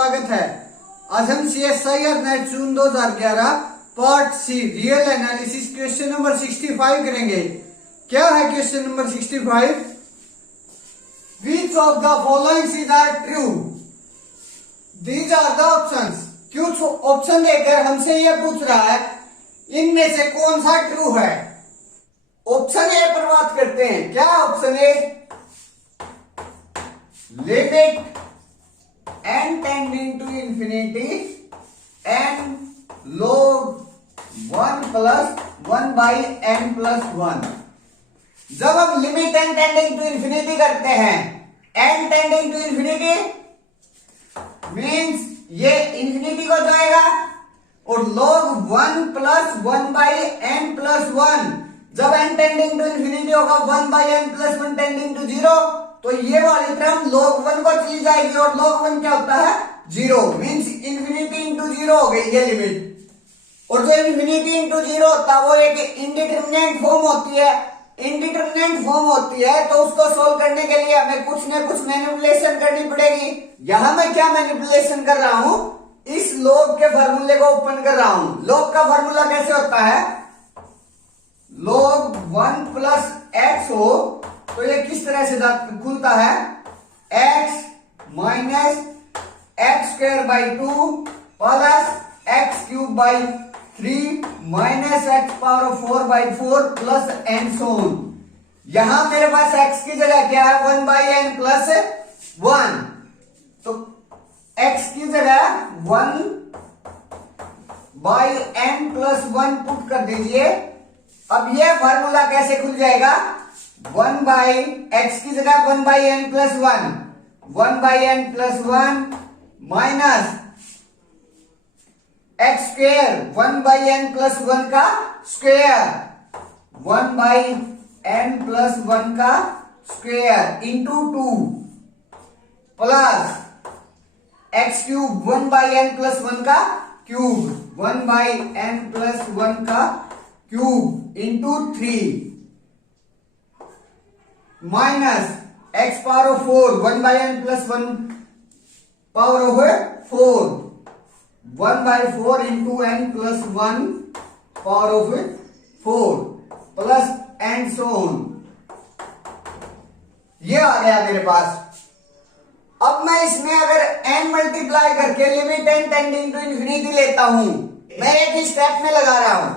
स्वागत है। आज हम CSIR NET June 2011 part C real analysis question number 65 करेंगे। क्या है question number 65? Which of the following is are true? These are the options। कुछ ऑप्शन देकर हमसे यह पूछ रहा है इनमें से कौन सा ट्रू है। ऑप्शन ए पर बात करते हैं। क्या option A? Limit n tending to infinity n log 1 plus 1 by n plus 1। जब हम limit n tending to infinity करते हैं, n tending to infinity means ये इंफिनिटी को जाएगा, और log 1 plus 1 by n plus 1 जब n टेंडिंग टू इंफिनिटी होगा 1 by n plus 1 tending to 0, तो ये वाली टर्म log 1 को चली जाएगी, और log 1 क्या होता है? 0 मीन्स इंफिनिटी इंटू 0 हो गई ये लिमिट। और जो इंफिनिटी इंटू 0 होता है वो एक इंडिटरमिनेंट फॉर्म होती है। इंडिटरमिनेंट फॉर्म होती है तो उसको सोल्व करने के लिए हमें कुछ न कुछ मैनिपुलेशन करनी पड़ेगी। यहां मैं क्या मैनिपुलेशन कर रहा हूं? इस log के फार्मूले को ओपन कर रहा हूं। log का फार्मूला कैसे होता है? log 1 प्लस x हो तो ये किस तरह से खुलता है? x minus x square by 2 plus x cube by 3 minus x power 4 by 4 plus and so on. यहां मेरे पास x की जगह क्या है? 1 बाई एन प्लस 1, तो x की जगह 1 बाई एन प्लस 1 पुट कर दीजिए। अब यह फार्मूला कैसे खुल जाएगा? 1 बाई एक्स की जगह 1 by n plus 1 by n plus 1 minus x square 1 by n plus 1 का स्क्वेयर 1 बाई एन प्लस 1 का square into 2 plus x cube 1 by n plus 1 का क्यूब 1 बाई एन प्लस 1 का cube into 3 minus x power 4 1 by n plus 1 power of 4 1 by 4 into n plus 1 power of 4 plus and so on. ये आ गया मेरे पास। अब मैं इसमें अगर n मल्टीप्लाई करके limit n tending to infinity लेता हूं, मैं एक ही स्टेप में लगा रहा हूं।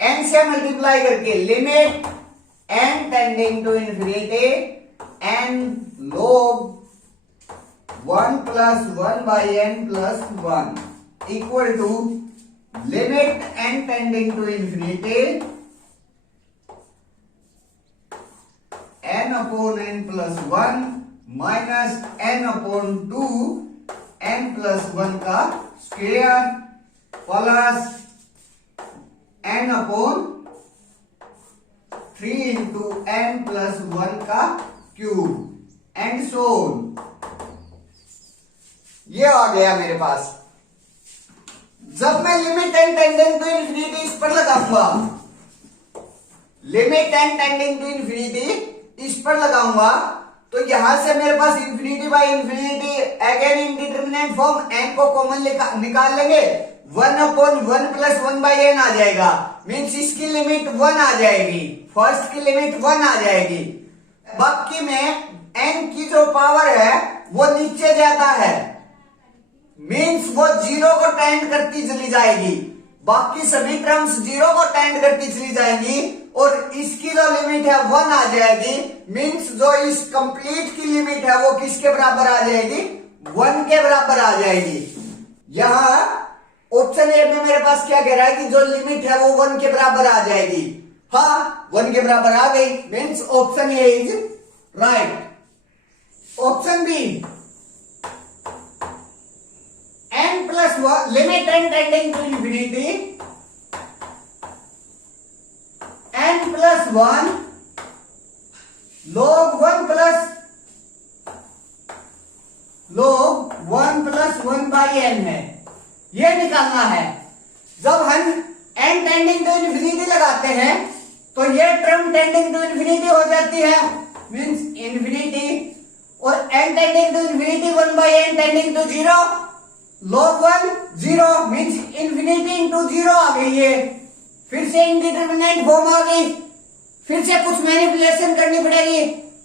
n से मल्टीप्लाई करके limit n tending to infinity n log 1 plus 1 by n plus 1 equal to limit n tending to infinity n upon n plus 1 minus n upon 2 n plus 1 का square plus n upon 3 into n plus 1 का cube and so on. ये आ गया मेरे पास। जब मैं limit n tending to infinity इस पर लगाऊंगा, limit n tending to infinity इस पर लगाऊंगा, तो यहां से मेरे पास infinity by infinity again indeterminate form n को कॉमन निकाल लेंगे। 1 अपॉन 1 प्लस 1 बाई एन आ जाएगा, मीन्स इसकी लिमिट 1 आ जाएगी, फर्स्ट की लिमिट 1 आ जाएगी। बाकी में n की जो पावर है वो नीचे जाता है, मीन्स वो 0 को टेंड करती चली जाएगी। बाकी सभी टर्म्स 0 को टेंड करती चली जाएंगी, और इसकी जो लिमिट है 1 आ जाएगी, मीन्स जो इस कंप्लीट की लिमिट है वो किसके बराबर आ जाएगी? 1 के बराबर आ जाएगी। यहां ऑप्शन ए में मेरे पास क्या कह रहा है कि जो लिमिट है वो 1 के बराबर आ जाएगी। हाँ, 1 के बराबर आ गई, means option A is right. Option B n plus 1 limit n tending to infinity n plus 1 log 1 plus 1 by n है, ये निकालना है। जब हम n टेंडिंग टू इंफिनिटी लगाते हैं तो ये टर्म टेंडिंग टू इंफिनिटी हो जाती है, मीन्स इंफिनिटी और n tending to infinity 1 by n tending to 0, log 1 0 means infinity into 0 आ गई है। फिर से इंडिटरमिनेंट फॉर्म आ गई, फिर से कुछ मैनिपुलेशन करनी पड़ेगी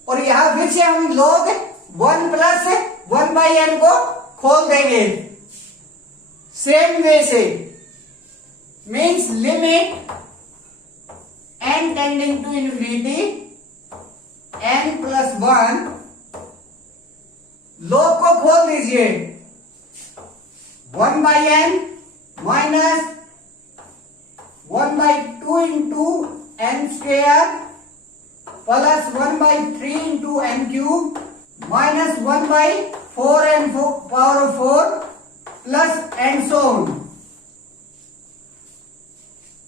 और यहां फिर से हम log 1 प्लस 1 by n को खोल देंगे सेम वे से, means limit n tending to infinity n plus 1, log को खोल दीजिए 1 by n minus 1 by 2 into n square plus 1 by 3 into n cube minus 1 by 4 n power of 4 plus and so on.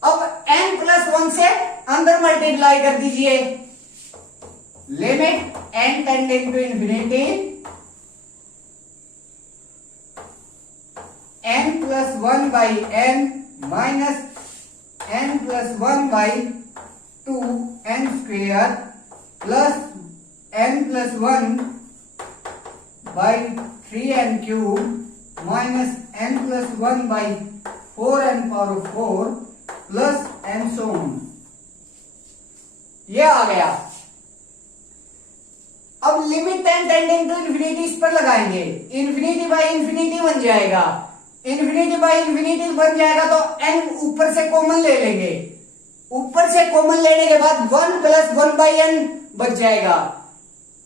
अब n plus 1 से अंदर multiply कर दीजिए, limit n tending to infinity n plus 1 by n minus n plus 1 by 2 n square plus n plus 1 by 3 n cube minus n plus 1 by 4 n power of 4 plus and so on। ये आ गया। अब limit n tending to infinity इस पर लगाएंगे, infinity by infinity बन जाएगा, infinity by infinity बन जाएगा तो n ऊपर से कॉमन ले लेंगे, ऊपर से कॉमन लेने के बाद 1 प्लस 1 बाई n बच जाएगा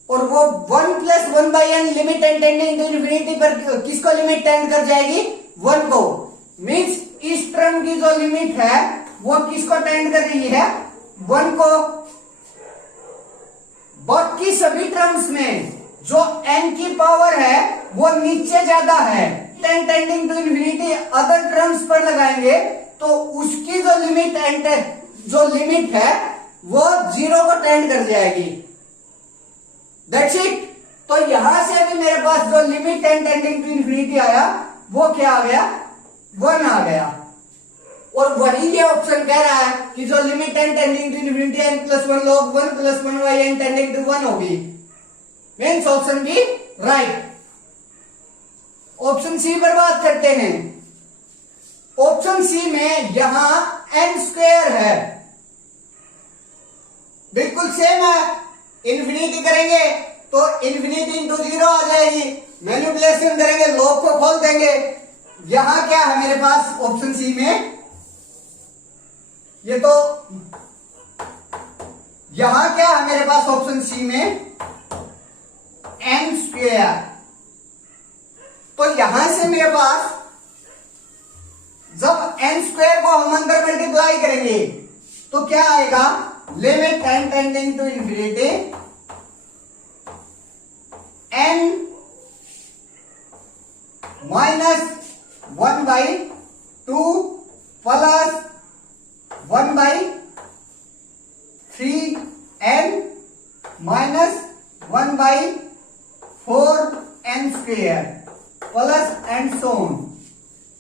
और वो 1 plus 1 by n limit n tending to infinity पर किसको लिमिट टेंड कर जाएगी? 1 को। मींस इस टर्म की जो लिमिट है वो किसको टेंड कर रही है? 1 को। बाकी सभी टर्म्स में जो n की पावर है वो नीचे ज्यादा है, n tending to infinity other terms पर लगाएंगे तो उसकी जो लिमिट है वो 0 को टेंड कर जाएगी। That's it. तो यहां से भी मेरे पास जो limit n tending to infinity आया वो क्या आ गया? 1 आ गया। और वही ये ऑप्शन कह रहा है कि जो limit n tending to infinity n plus 1 log 1 plus 1 by n tending to 1 होगी। Means option B right. Option C पर बात करते हैं। ऑप्शन सी में यहां n स्क्वायर है, बिल्कुल सेम है। इन्फिनिटी करेंगे तो इन्फिनिटी इंटू 0 आ जाएगी, मैनिपुलेशन करेंगे लॉग को खोल देंगे। यहां क्या है मेरे पास ऑप्शन सी में? ये तो यहां क्या है मेरे पास ऑप्शन सी में? n square. तो यहां से मेरे पास जब n स्क्वायर को हम अंदर मल्टीप्लाई करेंगे तो क्या आएगा? Limit n tending to infinity n minus 1 by 2 plus 1 by 3 n minus 1 by 4 n square plus and so on.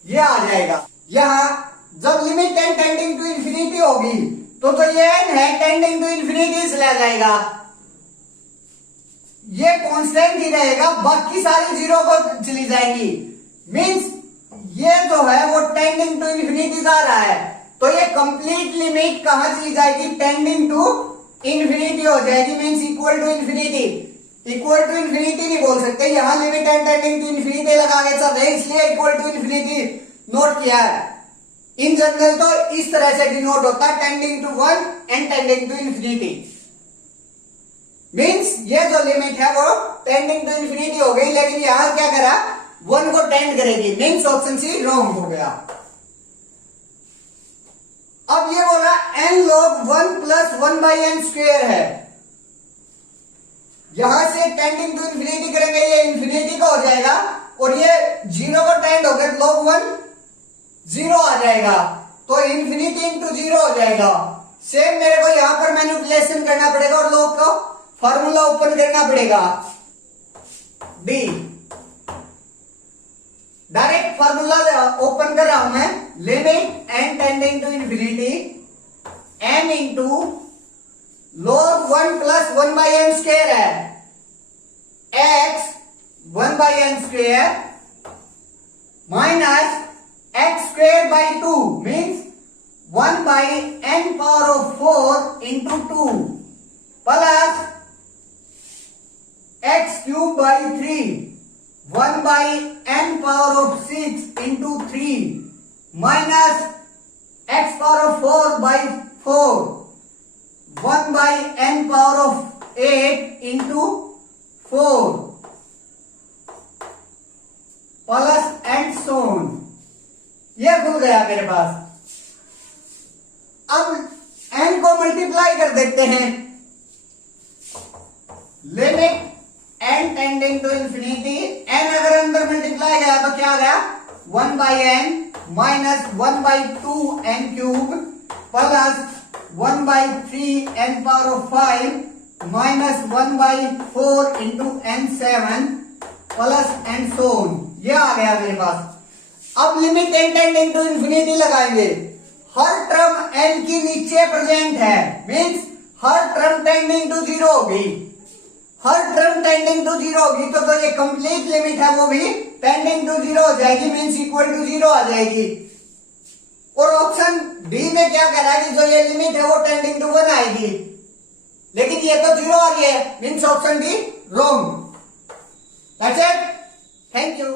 ये आ जाएगा। यहां जब limit n tending to infinity होगी तो ये n है टेंडिंग टू इन्फिनिटी से ले जाएगा, ये कांस्टेंट ही रहेगा, बाकी सारी 0 को चली जाएंगी। मींस ये जो है वो टेंडिंग टू इन्फिनिटी जा रहा है तो ये कंप्लीट लिमिट कहां चली जाएगी? टेंडिंग टू इन्फिनिटी हो जाएगी। Means equal to infinity. Equal to infinity नहीं बोल सकते, यहां limit n tending to infinity लगा के सब है, इसलिए इक्वल टू इन्फिनिटी नोट किया है। इन जनरल तो इस तरह से डिनोट होता है, tending to 1 and tending to infinity. Means ये जो लिमिट है वो टेंडिंग टू इन्फिनिटी हो गई, लेकिन यहां क्या करा? 1 को टेंड करेगी। मींस ऑप्शन सी रॉन्ग हो गया। अब ये बोला n log 1 plus 1 by n square है, यहां से टेंडिंग टू इन्फिनिटी करेंगे ये इन्फिनिटी का हो जाएगा और ये 0 को टेंड होकर log 1 0 आ जाएगा तो इन्फिनिटी इंटू 0 हो जाएगा। सेम मेरे को यहां पर मैनिपुलेशन करना पड़ेगा और log को फॉर्मूला ओपन करना पड़ेगा। डी डायरेक्ट फॉर्मूला ओपन कर रहा हूं मैं। Limit n tending to infinity n into log 1 plus 1 by n square है, x 1/n² minus x² by 2 means 1/n⁴ into 2 plus x³ by 3 1/n⁴ into 3 minus x⁴ by 4 1/n⁴ into 4 plus and so on. ये खुल गया मेरे पास। अब n को multiply कर देते हैं। Limit n tending to infinity, n अगर अंदर मल्टीप्लाई गया तो क्या गया 1/n minus 1/2n³ plus 1/3n⁴ minus 1/4 into n7 plus and so on. ये आ गया मेरे पास। अब limit n tending to infinity लगाएंगे। हर टर्म n की नीचे प्रेजेंट है, मींस हर टर्म टेंडिंग टू 0 होगी। हर टर्म टेंडिंग टू 0 होगी तो ये कंप्लीट लिमिट है वो भी टेंडिंग टू 0 हो जाएगी, मींस इक्वल टू 0 आ जाएगी। और ऑप्शन डी में क्या कह रहा है कि जो ये लिमिट है वो टेंडिंग टू 1 आएगी, लेकिन ये तो 0 आ गया है, means option D wrong. That's it. Thank you.